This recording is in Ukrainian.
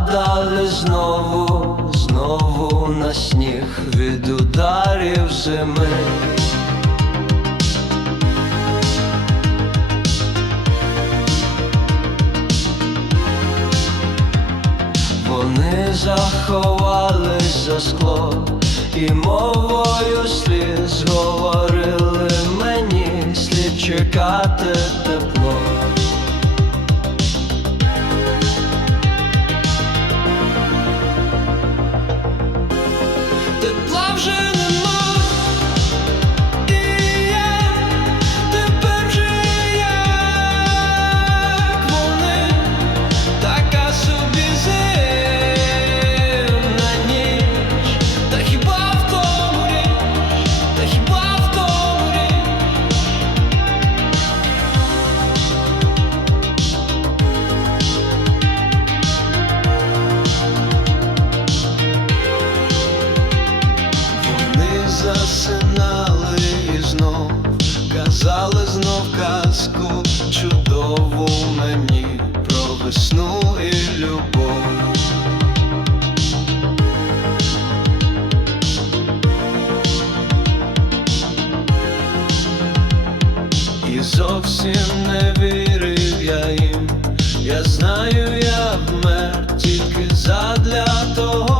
Падали знову, знову на сніг від ударів зими. Вони заховались за скло і мовою сліз говорили мені слід чекати. Засинали і знов казали знов казку чудову мені про весну і любов. І зовсім не вірив я їм, я знаю, я вмер тільки задля того,